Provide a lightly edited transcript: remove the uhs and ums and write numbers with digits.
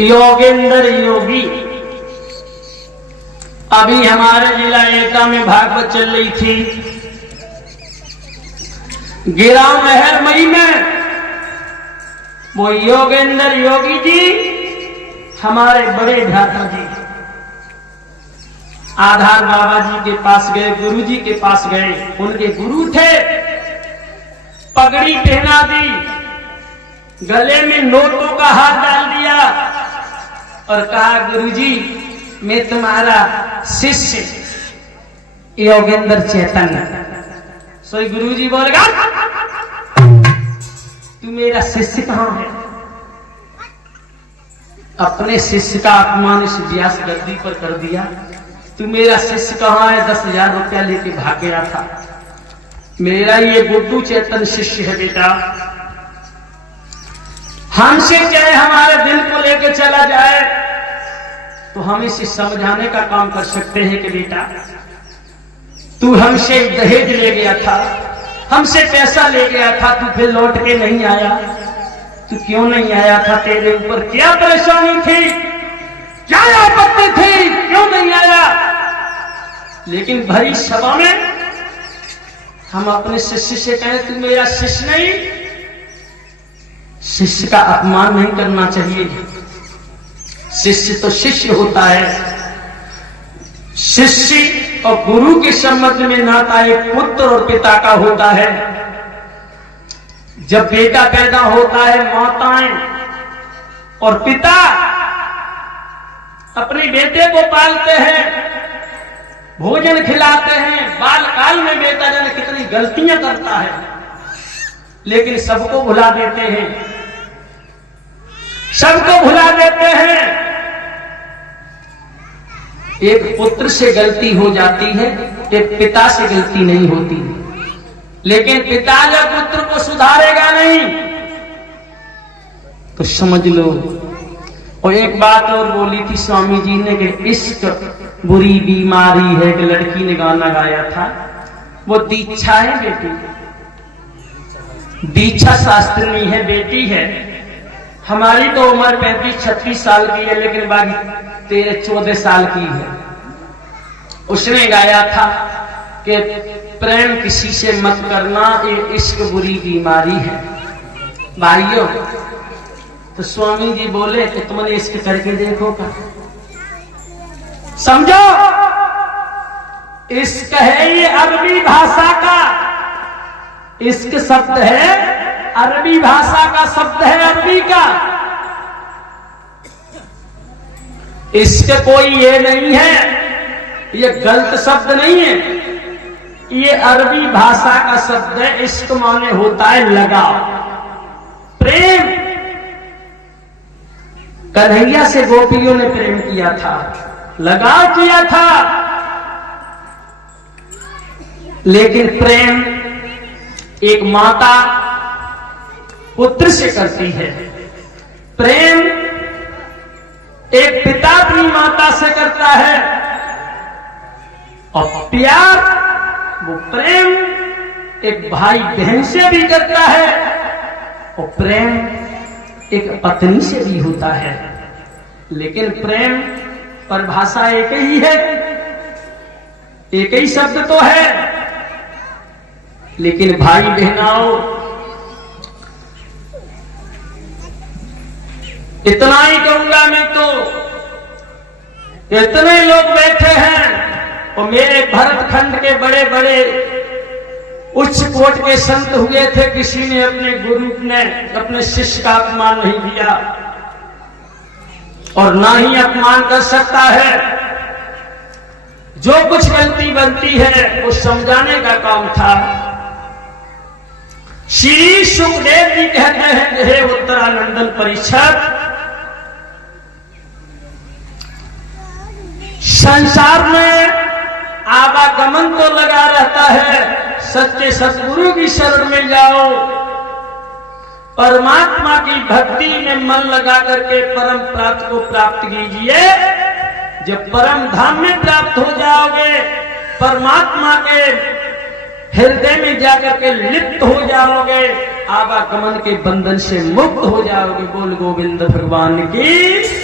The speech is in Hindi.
योगेंद्र योगी। अभी हमारे जिला एटा में भागवत चल रही थी। गिराव महर मई में वो योगेंद्र योगी जी हमारे बड़े भ्राता जी आधार बाबा जी के पास गए, गुरु जी के पास गए। उनके गुरु थे, पगड़ी पहना दी, गले में नोटों का हाथ डाल दिया और कहा, गुरुजी मैं तुम्हारा शिष्य योगेंद्र चैतन्य। सोई गुरुजी बोलेगा, तू मेरा शिष्य कहां है? अपने शिष्य का अपमान इस व्यास गद्दी पर कर दिया। तू मेरा शिष्य कहां है? 10,000 रुपया लेके भाग गया था। मेरा ये गुड्डू चैतन्य शिष्य है बेटा। हमसे चाहे हमारे दिल को लेकर चला जाए तो हम इसे समझाने का काम कर सकते हैं कि बेटा तू हमसे दहेज ले गया था, हमसे पैसा ले गया था, तू फिर लौट के नहीं आया। तू क्यों नहीं आया था? तेरे ऊपर क्या परेशानी थी, क्या आपत्ति थी, क्यों नहीं आया? लेकिन भरी सभा में हम अपने शिष्य से कहें तू मेरा शिष्य नहीं। शिष्य का अपमान नहीं करना चाहिए। शिष्य तो शिष्य होता है। शिष्य और गुरु के संबंध में नाता एक पुत्र और पिता का होता है। जब बेटा पैदा होता है, माताएं और पिता अपने बेटे को पालते हैं, भोजन खिलाते हैं। बालकाल में बेटा जाने कितनी गलतियां करता है, लेकिन सबको भुला देते हैं, सबको भुला देते हैं। एक पुत्र से गलती हो जाती है, एक पिता से गलती नहीं होती। लेकिन पिता जब पुत्र को सुधारेगा नहीं तो समझ लो। और एक बात और बोली थी स्वामी जी ने कि इश्क बुरी बीमारी है, कि लड़की ने गाना गाया था। वो दीक्षा है बेटी, दीक्षा शास्त्री है, बेटी है। हमारी तो उम्र 35-36 साल की है, लेकिन बाकी 13-14 साल की है। उसने गाया था कि प्रेम किसी से मत करना, ये इश्क बुरी बीमारी है। भाइयों, तो स्वामी जी बोले कि तुमने इश्क करके देखो का, समझो इश्क है ये अरबी भाषा का। इश्क शब्द है अरबी भाषा का शब्द है, अरबी का। इश्क कोई ये नहीं है, ये गलत शब्द नहीं है, ये अरबी भाषा का शब्द है। इश्क माने होता है लगाव, प्रेम। कन्हैया से गोपियों ने प्रेम किया था, लगाव किया था। लेकिन प्रेम एक माता पुत्र से करती है, प्रेम एक पिता अपनी माता से करता है, और प्यार वो प्रेम एक भाई बहन से भी करता है, और प्रेम एक पत्नी से भी होता है। लेकिन प्रेम परिभाषा एक ही है, एक ही शब्द तो है। लेकिन भाई बहनाओं, इतना ही कहूंगा मैं तो। इतने लोग बैठे हैं और मेरे भरतखंड के बड़े बड़े उच्च कोट के संत हुए थे, किसी ने अपने गुरु ने अपने शिष्य का अपमान नहीं किया और ना ही अपमान कर सकता है। जो कुछ गलती बनती है वो समझाने का काम था। श्री सुखदेव जी कहते हैं, हे उत्तरानंदन परिषद, संसार में आवागमन तो लगा रहता है, सच्चे सतगुरु की शरण में जाओ, परमात्मा की भक्ति में मन लगा करके परम प्राप्त को प्राप्त कीजिए। जब परम धाम में प्राप्त हो जाओगे, परमात्मा के हृदय में जाकर के लिप्त हो जाओगे, आवागमन के बंधन से मुक्त हो जाओगे। बोल गोविंद भगवान की।